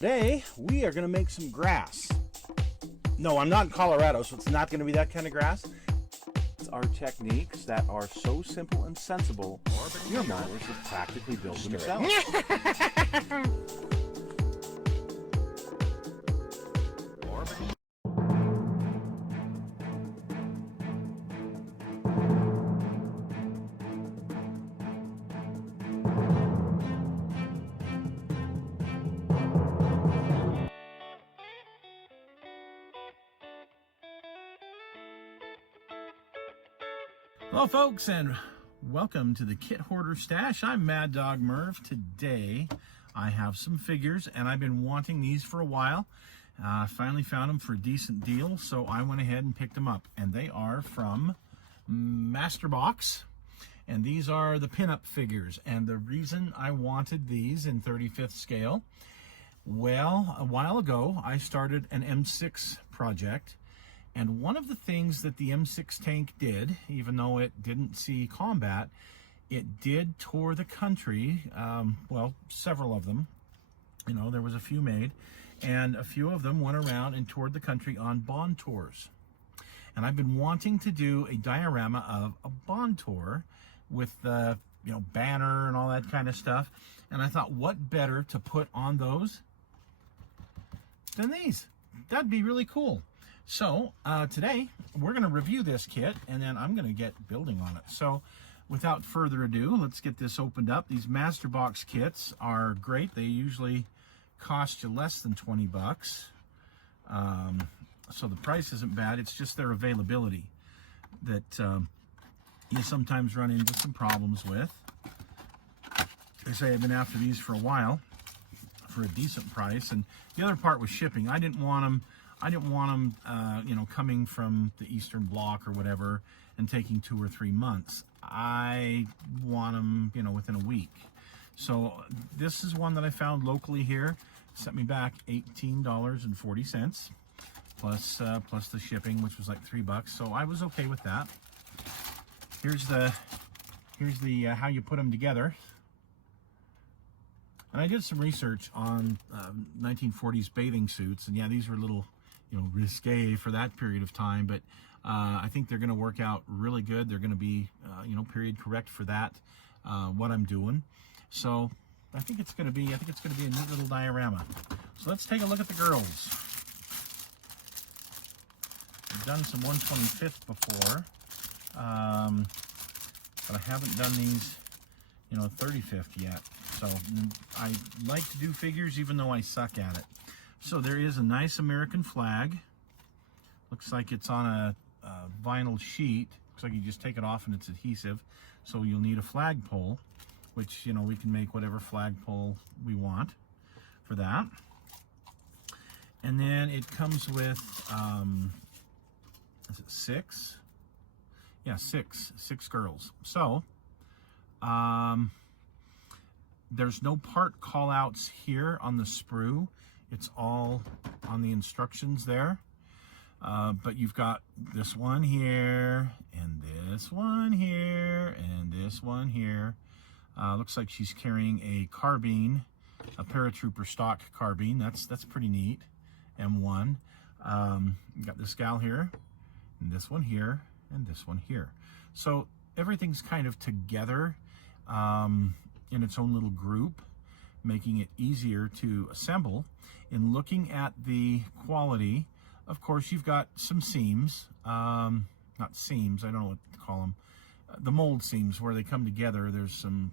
Today, we are going to make some grass. No, I'm not in Colorado, so it's not going to be that kind of grass. It's our techniques that are so simple and sensible, your miners have practically built themselves. Hello folks, and welcome to the Kit Hoarder Stash. I'm Mad Dog Merv. Today I have some figures, and I've been wanting these for a while. Finally found them for a decent deal, so I went ahead and picked them up. And they are from Masterbox, and these are the pinup figures. And the reason I wanted these in 35th scale, well, a while ago I started an M6 project. And one of the things that the M6 tank did, even though it didn't see combat, it did tour the country, well, several of them. You know, there was a few made, and a few of them went around and toured the country on bond tours. And I've been wanting to do a diorama of a bond tour with the, banner and all that kind of stuff. And I thought, what better to put on those than these? That'd be really cool. So today we're going to review this kit, and then I'm going to get building on it. So without further ado, let's get this opened up. These Masterbox kits are great. They usually cost you less than 20 bucks. So the price isn't bad. It's just their availability that you sometimes run into some problems with. They say I've been after these for a while for a decent price, and the other part was shipping. I didn't want them coming from the Eastern Bloc or whatever and taking 2 or 3 months. I want them, within a week. So this is one that I found locally here. Sent me back $18.40 plus the shipping, which was like $3. So I was okay with that. Here's the how you put them together. And I did some research on 1940s bathing suits, and yeah, these were a little risque for that period of time, but I think they're going to work out really good. They're going to be, period correct for that, what I'm doing. So I think it's going to be a neat little diorama. So let's take a look at the girls. I've done some 125th before, but I haven't done these, 35th yet. So I like to do figures even though I suck at it. So there is a nice American flag. Looks like it's on a vinyl sheet. Looks like you just take it off and it's adhesive. So you'll need a flagpole, which, we can make whatever flagpole we want for that. And then it comes with, is it 6? Yeah, six girls. So, there's no part call outs here on the sprue. It's all on the instructions there. But you've got this one here, and this one here, and this one here. Looks like she's carrying a carbine, a paratrooper stock carbine. That's pretty neat. M1. You got this gal here, and this one here, and this one here. So everything's kind of together in its own little group, making it easier to assemble. In looking at the quality, of course, you've got some seams, not seams, I don't know what to call them, the mold seams where they come together. There's some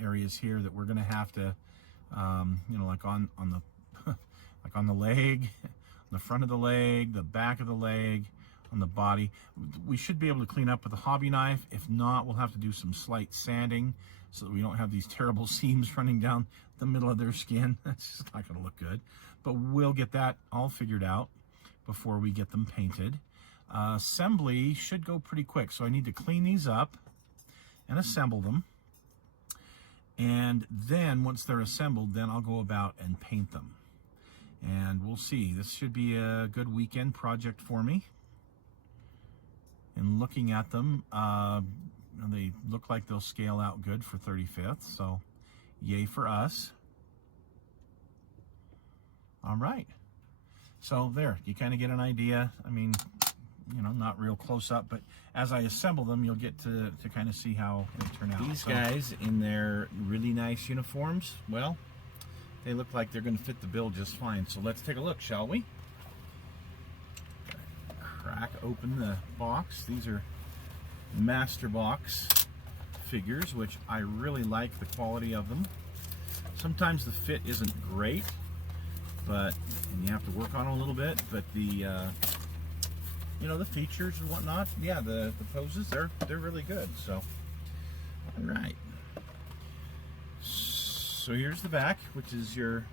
areas here that we're going to have to, like on the like on the leg, on the front of the leg, the back of the leg, on the body. We should be able to clean up with a hobby knife. If not, we'll have to do some slight sanding so that we don't have these terrible seams running down the middle of their skin. That's just not going to look good. But we'll get that all figured out before we get them painted. Assembly should go pretty quick, so I need to clean these up and assemble them. And then once they're assembled, then I'll go about and paint them. And we'll see. This should be a good weekend project for me. And looking at them, they look like they'll scale out good for 35th, so yay for us. All right. So there, you kind of get an idea. I mean, you know, not real close up, but as I assemble them, you'll get to kind of see how they turn out. These guys in their really nice uniforms, well, they look like they're going to fit the bill just fine. So let's take a look, shall we? Crack open the box. These are Masterbox figures, which I really like the quality of them. Sometimes the fit isn't great, and you have to work on it a little bit, but the you know, the features and whatnot, yeah, the poses, they're really good. So all right, so here's the back, which is your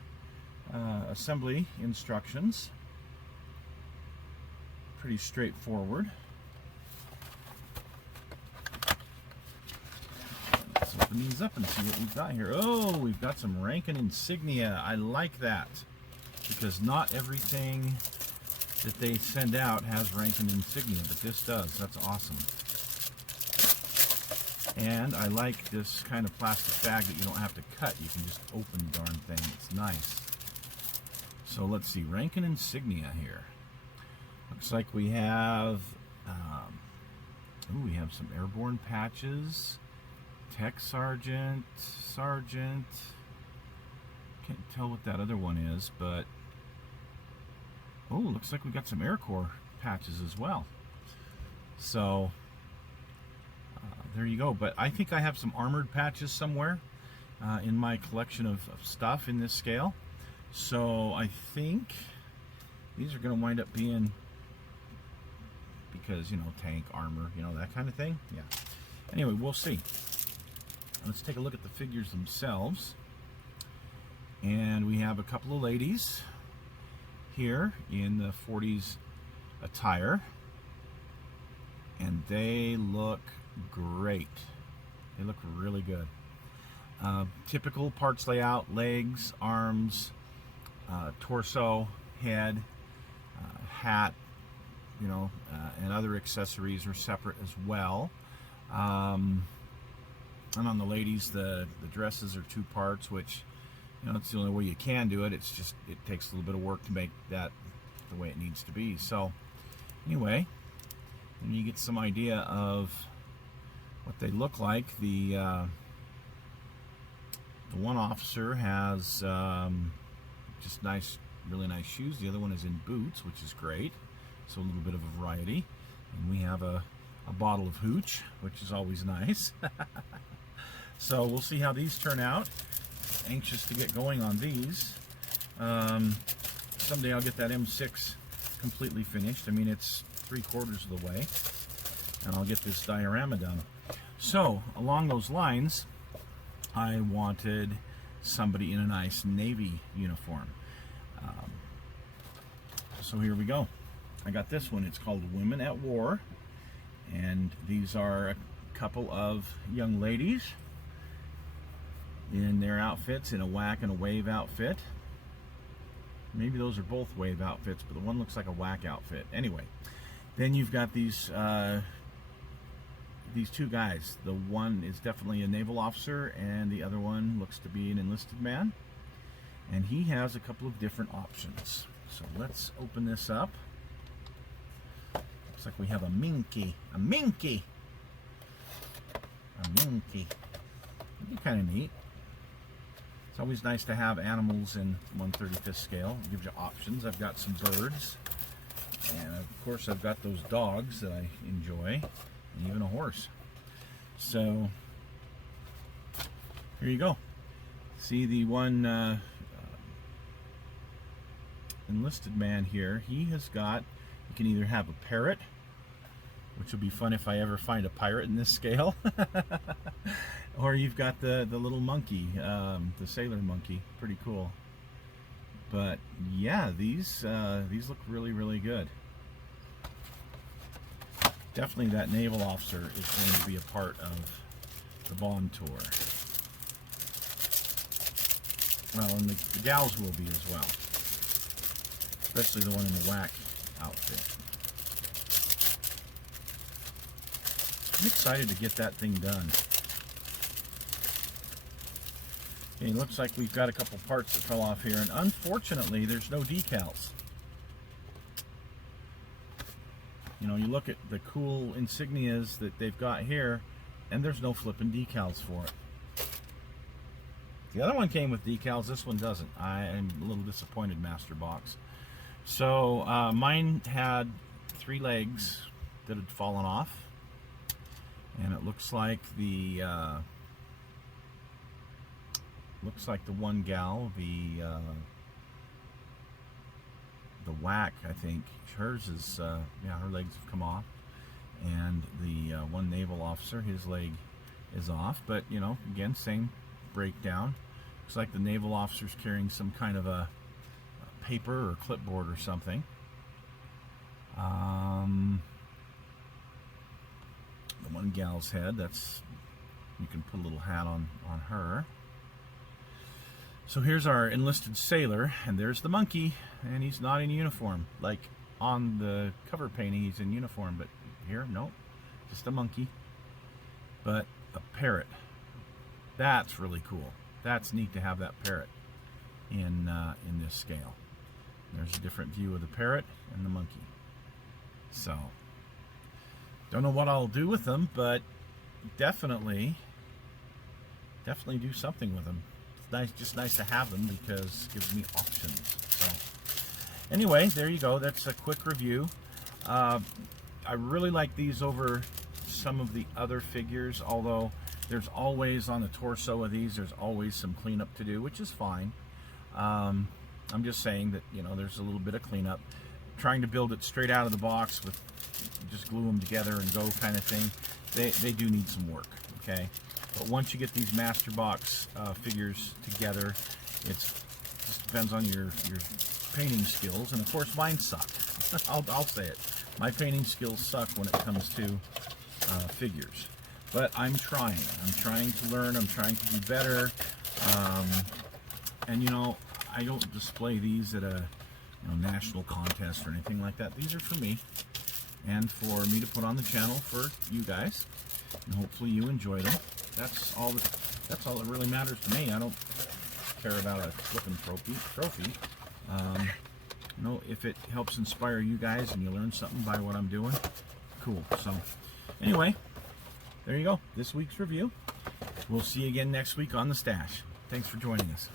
assembly instructions. Pretty straightforward. Let's open these up and see what we've got here. Oh, we've got some Rankin insignia. I like that, because not everything that they send out has Rankin insignia, but this does. That's awesome. And I like this kind of plastic bag that you don't have to cut. You can just open the darn thing. It's nice. So let's see, Rankin insignia here. Looks like we have, we have some airborne patches, Tech Sergeant, Sergeant. Can't tell what that other one is, but oh, looks like we got some Air Corps patches as well. So there you go. But I think I have some armored patches somewhere in my collection of stuff in this scale. So I think these are going to wind up being, because, you know, tank armor, you know, that kind of thing. Yeah. Anyway, we'll see. Let's take a look at the figures themselves. And we have a couple of ladies here in the 40s attire. And they look great. They look really good. Typical parts layout: legs, arms, torso, head, hat, you know, and other accessories are separate as well. And on the ladies, the dresses are 2 parts, which, you know, it's the only way you can do it. It's just, it takes a little bit of work to make that the way it needs to be. So anyway, and you get some idea of what they look like. The one officer has just nice, really nice shoes. The other one is in boots, which is great. So a little bit of a variety. And we have a bottle of hooch, which is always nice. So we'll see how these turn out. Anxious to get going on these. Someday I'll get that M6 completely finished. I mean, it's 3/4 of the way. And I'll get this diorama done. So along those lines, I wanted somebody in a nice Navy uniform. So here we go. I got this one. It's called Women at War, and these are a couple of young ladies in their outfits, in a whack and a wave outfit. Maybe those are both wave outfits, but the one looks like a whack outfit. Anyway, then you've got these 2 guys. The one is definitely a naval officer, and the other one looks to be an enlisted man, and he has a couple of different options. So let's open this up. Looks like we have a minky. A minky! A minky. That'd be kind of neat. It's always nice to have animals in 1/35th scale. It gives you options. I've got some birds. And of course I've got those dogs that I enjoy. And even a horse. So here you go. See the one enlisted man here. He has got, you can either have a parrot, which will be fun if I ever find a pirate in this scale, or you've got the little monkey, the sailor monkey. Pretty cool. But yeah, these look really, really good. Definitely that naval officer is going to be a part of the Bond tour. Well, and the gals will be as well. Especially the one in the whack outfit. I'm excited to get that thing done. Okay, looks like we've got a couple parts that fell off here, and unfortunately there's no decals. You know, you look at the cool insignias that they've got here, and there's no flipping decals for it. The other one came with decals, this one doesn't. I am a little disappointed, Masterbox. So mine had 3 legs that had fallen off, and it looks like the one gal, the whack, I think hers is yeah, her legs have come off, and the one naval officer, his leg is off. But you know, again, same breakdown. Looks like the naval officer's carrying some kind of a paper or clipboard or something. The one gal's head, that's, you can put a little hat on her. So here's our enlisted sailor, and there's the monkey, and he's not in uniform. Like on the cover painting he's in uniform, but here, no, just a monkey. But a parrot, that's really cool. That's neat to have that parrot in this scale. There's a different view of the parrot and the monkey. So, don't know what I'll do with them, but definitely do something with them. It's nice, just nice to have them because it gives me options. So, anyway, there you go. That's a quick review. I really like these over some of the other figures, although there's always, on the torso of these, there's always some cleanup to do, which is fine. I'm just saying that, you know, there's a little bit of cleanup. Trying to build it straight out of the box with just glue them together and go kind of thing, they do need some work, okay? But once you get these Masterbox figures together, it just depends on your painting skills, and of course mine suck. I'll say it. My painting skills suck when it comes to figures. But I'm trying. I'm trying to learn. I'm trying to do better. And you know, I don't display these at a national contest or anything like that. These are for me, and for me to put on the channel for you guys, and hopefully you enjoy them. That's all that really matters to me. I don't care about a flipping trophy. You know, if it helps inspire you guys and you learn something by what I'm doing, cool. So anyway, there you go, this week's review. We'll see you again next week on the Stash. Thanks for joining us.